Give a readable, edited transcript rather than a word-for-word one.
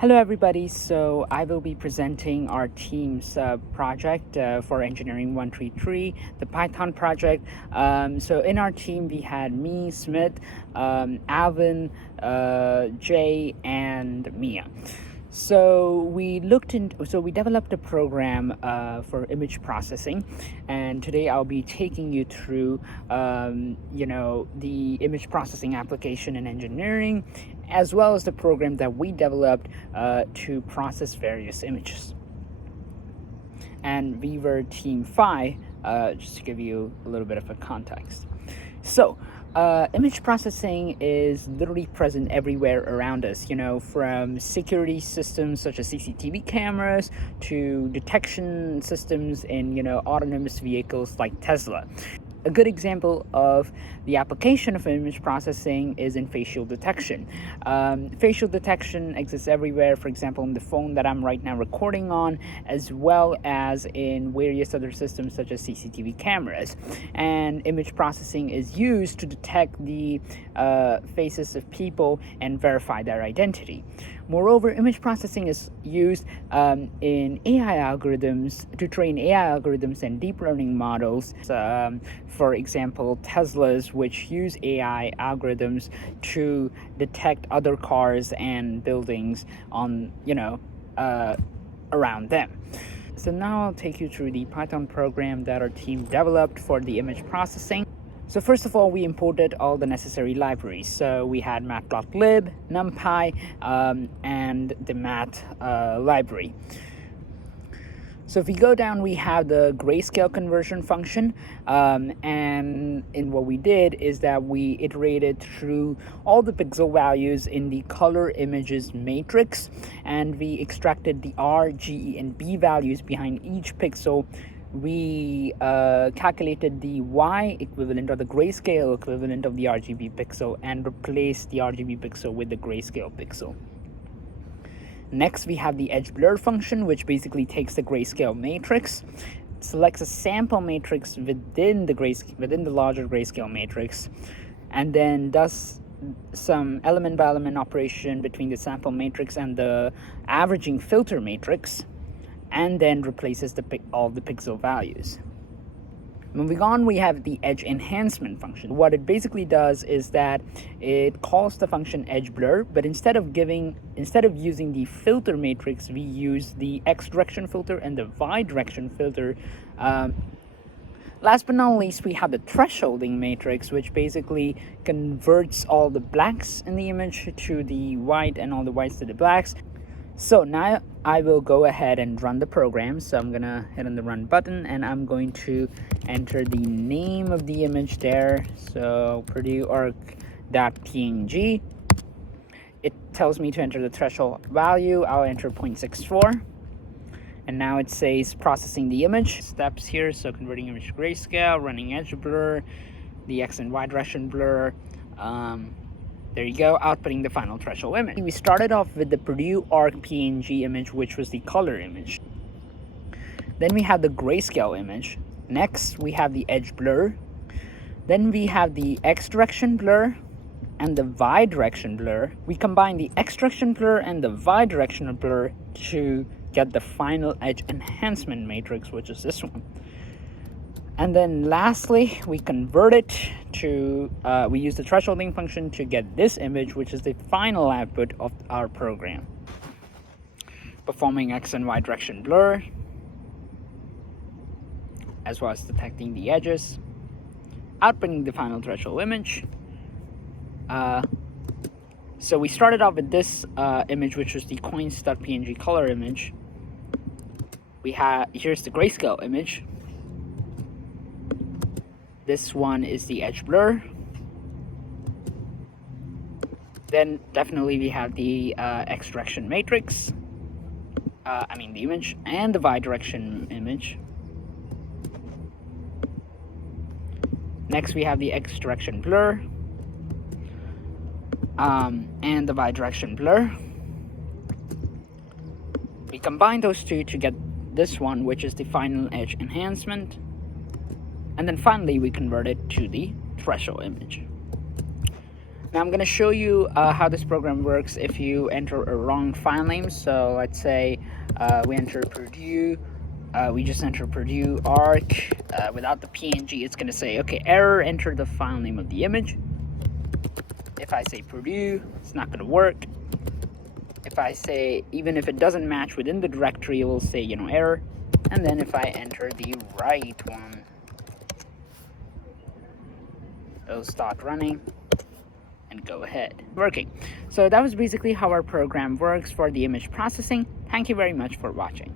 Hello everybody, so I will be presenting our team's project for Engineering 133, the Python project. So in our team we had me, Smith, Alvin, Jay, and Mia. So we developed a program for image processing, and today I'll be taking you through, the image processing application in engineering, as well as the program that we developed to process various images. And we were Team Phi, just to give you a little bit of a context. So, image processing is literally present everywhere around us, from security systems such as CCTV cameras to detection systems in, autonomous vehicles like Tesla. A good example of the application of image processing is in facial detection. Facial detection exists everywhere, for example, in the phone that I'm right now recording on, as well as in various other systems such as CCTV cameras. And image processing is used to detect the faces of people and verify their identity. Moreover, image processing is used in AI algorithms to train AI algorithms and deep learning models. For example, Teslas, which use AI algorithms to detect other cars and buildings on, around them. So now I'll take you through the Python program that our team developed for the image processing. So first of all, we imported all the necessary libraries. So we had matplotlib, numpy, and the mat library. So if we go down, we have the grayscale conversion function, and what we did is that we iterated through all the pixel values in the color images matrix, and we extracted the R, G, and B values behind each pixel. We calculated the Y equivalent or the grayscale equivalent of the RGB pixel and replaced the RGB pixel with the grayscale pixel. Next, we have the edge blur function, which basically takes the grayscale matrix, selects a sample matrix within the larger grayscale matrix, and then does some element by element operation between the sample matrix and the averaging filter matrix, and then replaces all the pixel values. Moving on, we have the edge enhancement function. What it basically does is that it calls the function edge blur, but instead of using the filter matrix, we use the X direction filter and the Y direction filter. Last but not least, we have the thresholding matrix, which basically converts all the blacks in the image to the white and all the whites to the blacks. So now I will go ahead and run the program. So I'm gonna hit on the run button and I'm going to enter the name of the image there. So purdue.org.png. It tells me to enter the threshold value. I'll enter 0.64. And now it says processing the image. Steps here, so converting image to grayscale, running edge blur, the X and Y direction blur. There you go, outputting the final threshold image. We started off with the Purdue org PNG image, which was the color image. Then we have the grayscale image. Next, we have the edge blur. Then we have the X direction blur and the Y direction blur. We combine the X direction blur and the Y direction blur to get the final edge enhancement matrix, which is this one. And then lastly, we convert it to, we use the thresholding function to get this image, which is the final output of our program. Performing X and Y direction blur, as well as detecting the edges, outputting the final threshold image. So we started off with this image, which was the coins.png color image. Here's the grayscale image. This one is the edge blur. Then definitely we have the X direction matrix, the image, and the Y direction image. Next we have the X direction blur, and the Y direction blur. We combine those two to get this one, which is the final edge enhancement. And then finally, we convert it to the threshold image. Now I'm going to show you how this program works if you enter a wrong file name. So let's say we enter Purdue, we just enter Purdue arc without the PNG. It's going to say, okay, error, enter the file name of the image. If I say Purdue, it's not going to work. If I say, even if it doesn't match within the directory, it will say, error. And then if I enter the right one, it'll start running and go ahead working. So that was basically how our program works for the image processing. Thank you very much for watching.